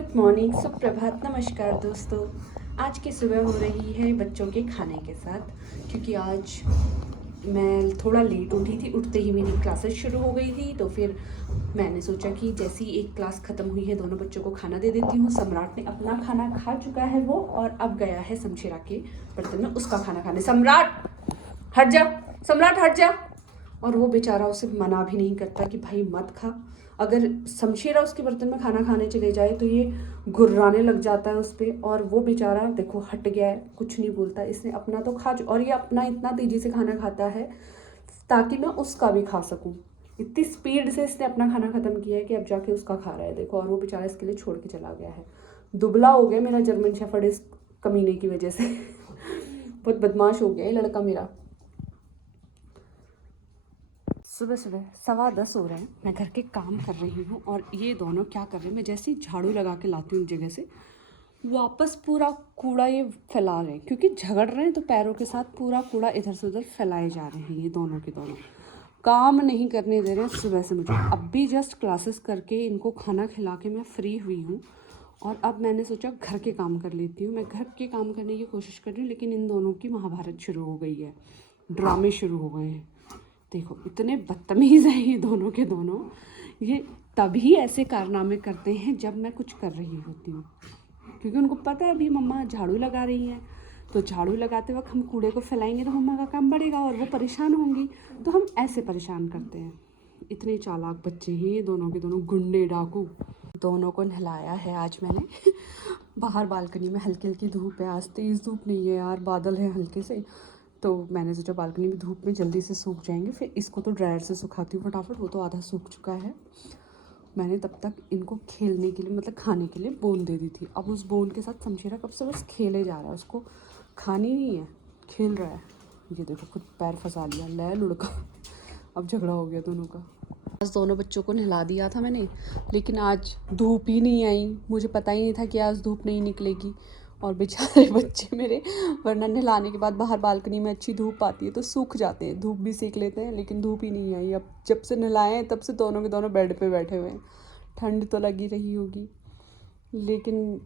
Good morning, सुप्रभात, नमस्कार दोस्तों। आज की सुबह हो रही है बच्चों के खाने के साथ, क्योंकि आज मैं थोड़ा लेट उठी थी। उठते ही मेरी क्लासेस शुरू हो गई थी, तो फिर मैंने सोचा कि जैसी एक क्लास ख़त्म हुई है दोनों बच्चों को खाना दे देती हूँ। सम्राट ने अपना खाना खा चुका है वो, और अब गया है शमशेरा के बर्तन में उसका खाना खाने। सम्राट हट जा, सम्राट हट जा। और वो बेचारा उसे मना भी नहीं करता कि भाई मत खा। अगर शमशेरा उसके बर्तन में खाना खाने चले जाए तो ये गुर्राने लग जाता है उस पर, और वो बेचारा देखो हट गया है, कुछ नहीं बोलता। इसने अपना तो खा, और ये अपना इतना तेज़ी से खाना खाता है ताकि मैं उसका भी खा सकूं। इतनी स्पीड से इसने अपना खाना ख़त्म किया है कि अब जाके उसका खा रहा है देखो। और वो बेचारा इसके लिए छोड़ के चला गया है। दुबला हो गया मेरा जर्मन शेफर्ड इस कमीने की वजह से। बहुत बदमाश हो गया ये लड़का मेरा। सुबह सुबह 10:15 हो रहे हैं, मैं घर के काम कर रही हूँ, और ये दोनों क्या कर रहे हैं, मैं जैसे ही झाड़ू लगा के लाती हूँ जगह से, वापस पूरा कूड़ा ये फैला रहे हैं। क्योंकि झगड़ रहे हैं तो पैरों के साथ पूरा कूड़ा इधर से उधर फैलाए जा रहे हैं। ये दोनों के दोनों काम नहीं करने दे रहे हैं सुबह से मुझे। अब भी जस्ट क्लासेस करके इनको खाना खिला के मैं फ्री हुई हूँ, और अब मैंने सोचा घर के काम कर लेती हूँ। मैं घर के काम करने की कोशिश कर रही हूँ, लेकिन इन दोनों की महाभारत शुरू हो गई है, ड्रामे शुरू हो गए हैं। देखो इतने बदतमीज़ हैं ये दोनों के दोनों। ये तभी ऐसे कारनामे करते हैं जब मैं कुछ कर रही होती हूँ, क्योंकि उनको पता है अभी मम्मा झाड़ू लगा रही हैं, तो झाड़ू लगाते वक्त हम कूड़े को फैलाएंगे तो मम्मा का काम बढ़ेगा और वो परेशान होंगी, तो हम ऐसे परेशान करते हैं। इतने चालाक बच्चे हैं ये दोनों के दोनों, गुंडे डाकू। दोनों को नहलाया है आज मैंने। बाहर बालकनी में हल्की हल्की धूप है, आज तेज़ धूप नहीं है यार, बादल है हल्के से, तो मैंने सोचा बालकनी में धूप में जल्दी से सूख जाएंगे। फिर इसको तो ड्रायर से सुखाती हूँ फटाफट, वो तो आधा सूख चुका है। मैंने तब तक इनको खेलने के लिए, मतलब खाने के लिए बोन दे दी थी। अब उस बोन के साथ शमशेरा कब से बस खेले जा रहा है, उसको खानी नहीं है, खेल रहा है। ये देखो खुद पैर फंसा लिया, ले लुड़का। अब झगड़ा हो गया दोनों का। आज दोनों बच्चों को नहला दिया था मैंने, लेकिन आज धूप ही नहीं आई। मुझे पता ही नहीं था कि आज धूप नहीं निकलेगी, और बेचारे बच्चे मेरे, वरना नहलाने के बाद बाहर बालकनी में अच्छी धूप आती है तो सूख जाते हैं, धूप भी सेक लेते हैं, लेकिन धूप ही नहीं आई। अब जब से नहलाए हैं तब से दोनों के दोनों बेड पे बैठे हुए हैं। ठंड तो लगी रही होगी, लेकिन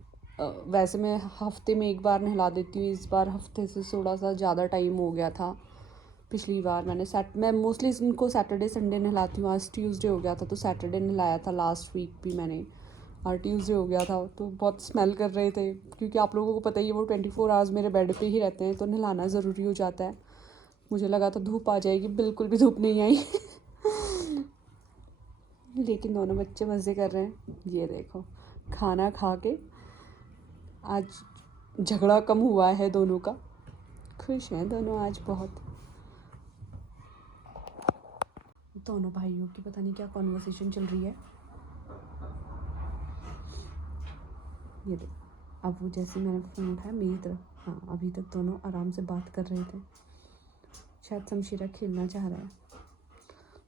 वैसे मैं हफ्ते में एक बार नहला देती हूँ। इस बार हफ्ते से थोड़ा सा ज़्यादा टाइम हो गया था। पिछली बार मैं मोस्टली इनको सैटरडे संडे नहलाती हूँ। आज ट्यूसडे हो गया था तो सैटरडे नहलाया था, लास्ट वीक भी मैंने, और ट्यूसडे हो गया था। तो बहुत स्मेल कर रहे थे, क्योंकि आप लोगों को पता ही है वो 24 आवर्स मेरे बेड पे ही रहते हैं, तो नहलाना ज़रूरी हो जाता है। मुझे लगा था धूप आ जाएगी, बिल्कुल भी धूप नहीं आई। लेकिन दोनों बच्चे मज़े कर रहे हैं। ये देखो खाना खा के आज झगड़ा कम हुआ है दोनों का, खुश हैं दोनों आज बहुत। दोनों भाइयों की पता नहीं क्या कॉन्वर्सेशन चल रही है। ये देखो अब वो जैसे मैंने फ़ोन उठाया मेरी तरफ, हाँ अभी तक दोनों आराम से बात कर रहे थे। शायद शमशेरा खेलना चाह रहा है,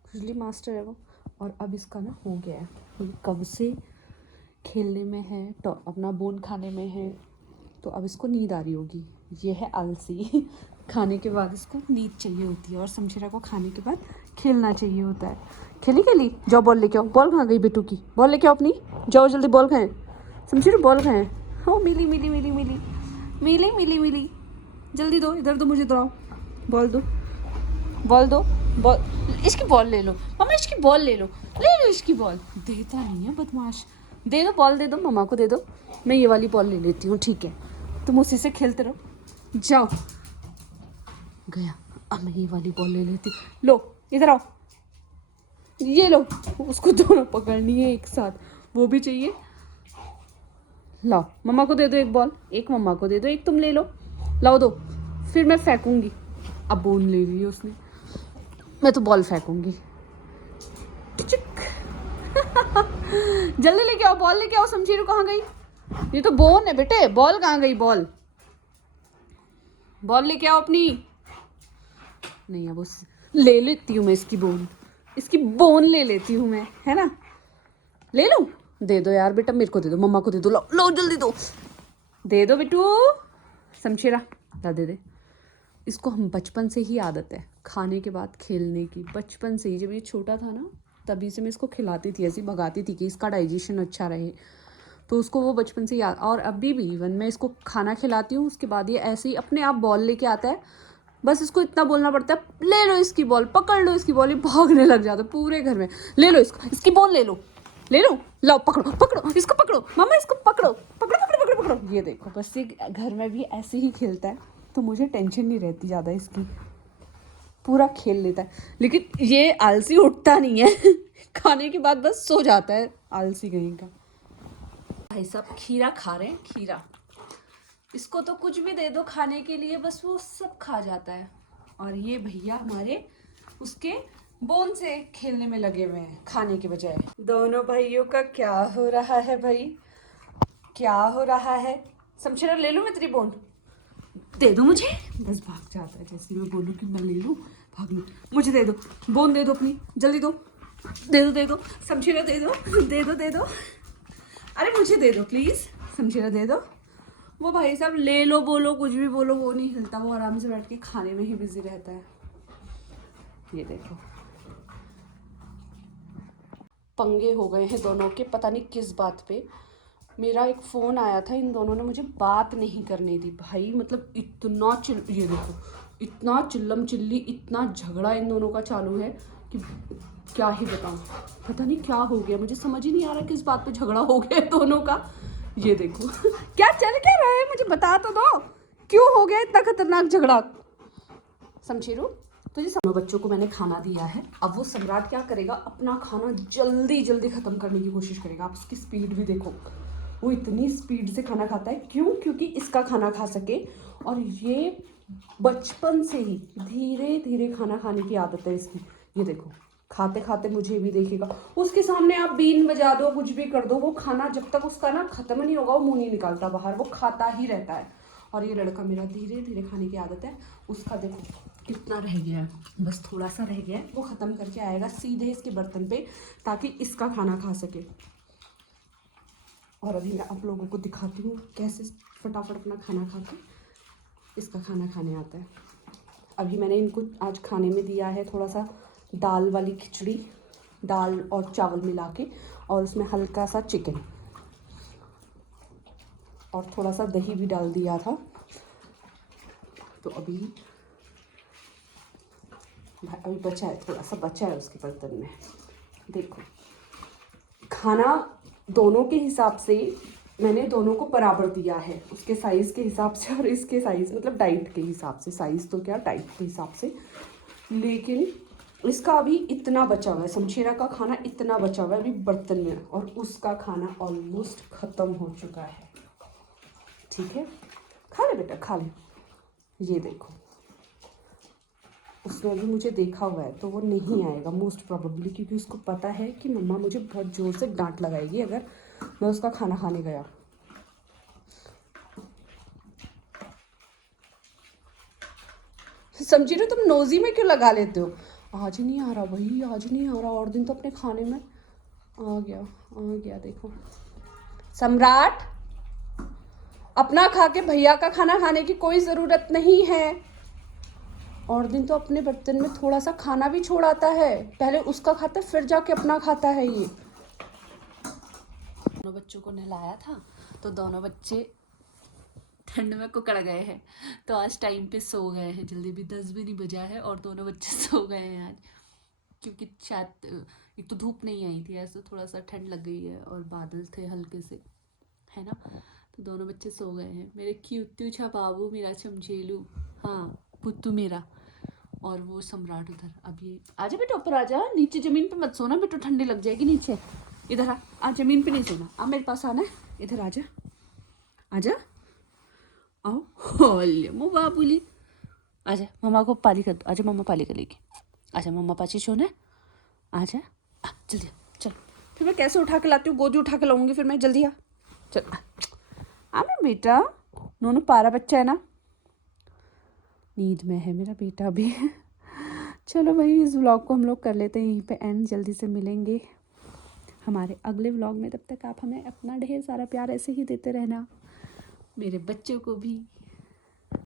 खुजली मास्टर है वो। और अब इसका ना हो गया है, ये कब से खेलने में है तो अपना बोन खाने में है, तो अब इसको नींद आ रही होगी। ये है आलसी। खाने के बाद इसको नींद चाहिए होती है, और शमशेरा को खाने के बाद खेलना चाहिए होता है। खेली जाओ, बॉल लेके आओ। बॉल कहाँ गई बेटू की? बॉल लेके आओ अपनी, जाओ जल्दी बॉल खाएं। शमशेरा बॉल खाएं। हो मिली मिली मिली मिली मिली मिली मिली, जल्दी दो, इधर दो, मुझे दो, बॉल दो, बॉल दो, बॉल। इसकी बॉल ले लो मम्मा, इसकी बॉल ले लो, ले लो इसकी बॉल। देता नहीं है बदमाश। दे दो बॉल, दे दो मम्मा को, दे दो। मैं ये वाली बॉल ले लेती हूँ, ठीक है, तुम उसी से खेलते रहो, जाओ। गया, अब मैं ये वाली बॉल ले लेती। लो इधर आओ, ये लो। उसको दोनों पकड़नी है एक साथ, वो भी चाहिए। लाओ मम्मा को दे दो एक बॉल, एक मम्मा को दे दो, एक तुम ले लो। लाओ दो, फिर मैं फेंकूंगी। अब बोन ले ली उसने, मैं तो बॉल फेंकूंगी। जल्दी लेके आओ, बॉल लेके आओ। शमशेरा कहाँ गई? ये तो बोन है बेटे, बॉल कहाँ गई? बॉल बॉल लेके आओ अपनी। नहीं अब उस ले लेती हूँ मैं इसकी बोन ले लेती हूँ मैं, है ना? ले लूँ? दे दो यार बेटा, मेरे को दे दो, मम्मा को दे दो। लो लो जल्दी दो, दे दो बेटू। शमशेरा ला दे दे। इसको हम बचपन से ही आदत है खाने के बाद खेलने की, बचपन से ही। जब ये छोटा था ना तभी से मैं इसको खिलाती थी, ऐसी भगाती थी कि इसका डाइजेशन अच्छा रहे। तो उसको वो बचपन से याद, और अभी भी इवन मैं इसको खाना खिलाती हूँ उसके बाद ये ऐसे ही अपने आप बॉल लेके आता है, बस इसको इतना बोलना पड़ता है ले लो इसकी बॉल, पकड़ लो इसकी बॉल, ये भागने लग जाता है पूरे घर में, ले लो इसको, इसकी बॉल ले लो, ले लो, लाओ पकड़ो पकड़ो इसको, पकड़ो मामा इसको पकड़ो, पकड़ो पकड़ो पकड़ो पकड़ो। ये देखो बस ये घर में भी ऐसे ही खेलता है, तो मुझे टेंशन नहीं रहती ज़्यादा इसकी, पूरा खेल लेता है। लेकिन ये आलसी उठता नहीं है खाने के बाद बस सो जाता है, आलसी कहीं का। भाई साहब खीरा खा रहे हैं, खीरा, इसको तो कुछ भी दे दो खाने के लिए बस वो सब खा जाता है। और ये भैया हमारे उसके बोन से खेलने में लगे हुए हैं खाने के बजाय। दोनों भाइयों का क्या हो रहा है भाई, क्या हो रहा है? शमशेरा ले लूं मैं तेरी बोन, दे दो मुझे, बस भाग जाता है जैसे मैं बोलूं कि मैं ले लूं, भाग लूं, मुझे दे दो बोन, दे दो अपनी, जल्दी दो, दे दो दे दो, शमशेरा दे दो, दे दो दे दो, अरे मुझे दे दो प्लीज़, शमशेरा दे दो। वो भाई साहब ले लो बोलो कुछ भी बोलो वो नहीं हिलता, वो आराम से बैठ के खाने में ही बिजी रहता है। ये देखो पंगे हो गए हैं दोनों के, पता नहीं किस बात पे। मेरा एक फ़ोन आया था, इन दोनों ने मुझे बात नहीं करने दी भाई, मतलब इतना ये देखो इतना चिल्लम चिल्ली, इतना झगड़ा इन दोनों का चालू है कि क्या ही बताऊँ, पता नहीं क्या हो गया, मुझे समझ ही नहीं आ रहा किस बात पे झगड़ा हो गया दोनों का। ये देखो क्या चल क्या रहा है मुझे बता तो दो, क्यों हो गया इतना खतरनाक झगड़ा? शमशेरू तो जी सब बच्चों को मैंने खाना दिया है, अब वो सम्राट क्या करेगा, अपना खाना जल्दी जल्दी ख़त्म करने की कोशिश करेगा। आप उसकी स्पीड भी देखो, वो इतनी स्पीड से खाना खाता है, क्यों? क्योंकि इसका खाना खा सके। और ये बचपन से ही धीरे धीरे खाना खाने की आदत है इसकी। ये देखो खाते खाते मुझे भी देखेगा, उसके सामने आप बीन बजा दो कुछ भी कर दो, वो खाना जब तक उसका ना ख़त्म नहीं होगा वो मुँह नहीं निकालता बाहर, वो खाता ही रहता है। और ये लड़का मेरा धीरे धीरे खाने की आदत है, उसका देखो कितना रह गया है, बस थोड़ा सा रह गया है, वो ख़त्म करके आएगा सीधे इसके बर्तन पे ताकि इसका खाना खा सके। और अभी मैं आप लोगों को दिखाती हूँ कैसे फटाफट अपना खाना खा के इसका खाना खाने आता है। अभी मैंने इनको आज खाने में दिया है थोड़ा सा दाल वाली खिचड़ी, दाल और चावल मिला के, और उसमें हल्का सा चिकन और थोड़ा सा दही भी डाल दिया था। तो अभी बचा है, थोड़ा सा बचा है उसके बर्तन में। देखो खाना दोनों के हिसाब से मैंने दोनों को बराबर दिया है, उसके साइज़ के हिसाब से और इसके साइज़ मतलब डाइट के हिसाब से, साइज़ तो क्या डाइट के हिसाब से। लेकिन इसका अभी इतना बचा हुआ है, शमशेरा का खाना इतना बचा हुआ है अभी बर्तन में, और उसका खाना ऑलमोस्ट ख़त्म हो चुका है। ठीक है खा ले बेटा खा ले। ये देखो उसने भी मुझे देखा हुआ है तो वो नहीं आएगा मोस्ट प्रोबेबली, क्योंकि उसको पता है कि मम्मा मुझे बहुत ज़ोर से डांट लगाएगी अगर मैं उसका खाना खाने गया। समझी रहे तुम नोजी में क्यों लगा लेते हो? आज नहीं आ रहा भाई, आज नहीं आ रहा, और दिन तो अपने खाने में आ गया देखो। सम्राट अपना खा के भैया का खाना खाने की कोई ज़रूरत नहीं है, और दिन तो अपने बर्तन में थोड़ा सा खाना भी छोड़ आता है, पहले उसका खाता है फिर जाके अपना खाता है। ये दोनों बच्चों को नहलाया था तो दोनों बच्चे ठंड में कुकड़ गए हैं, तो आज टाइम पे सो गए हैं, जल्दी भी 10 भी नहीं बजा है और दोनों बच्चे सो गए हैं आज, क्योंकि शायद एक तो धूप नहीं आई थी, ऐसे थोड़ा सा ठंड लग गई है और बादल थे हल्के से, है ना, तो दोनों बच्चे सो गए हैं। मेरे क्यूटू छा बाबू मेरा चमचेलू, हाँ पुत्तू मेरा, और वो सम्राट उधर। अब ये आजा बेटा ऊपर आजा, नीचे ज़मीन पे मत सोना बेटा, ठंडी लग जाएगी नीचे, इधर आ ज़मीन पे नहीं सोना, अब मेरे पास आना है, इधर आजा आजा, आओ होले मो बाबूली, आजा मम्मा को पाली कर दो, आजा मम्मा पाली करेगी, आजा मम्मा पाची सोना, आजा जल्दी चल, फिर मैं कैसे उठा के लाती हूँ, गोदी उठा के लाऊंगी फिर मैं, जल्दी आ चल आ मैं बेटा, नोनू पारा बच्चा है ना, नींद में है मेरा बेटा भी। चलो भाई इस व्लॉग को हम लोग कर लेते हैं यहीं पे एंड, जल्दी से मिलेंगे हमारे अगले व्लॉग में, तब तक आप हमें अपना ढेर सारा प्यार ऐसे ही देते रहना, मेरे बच्चों को भी।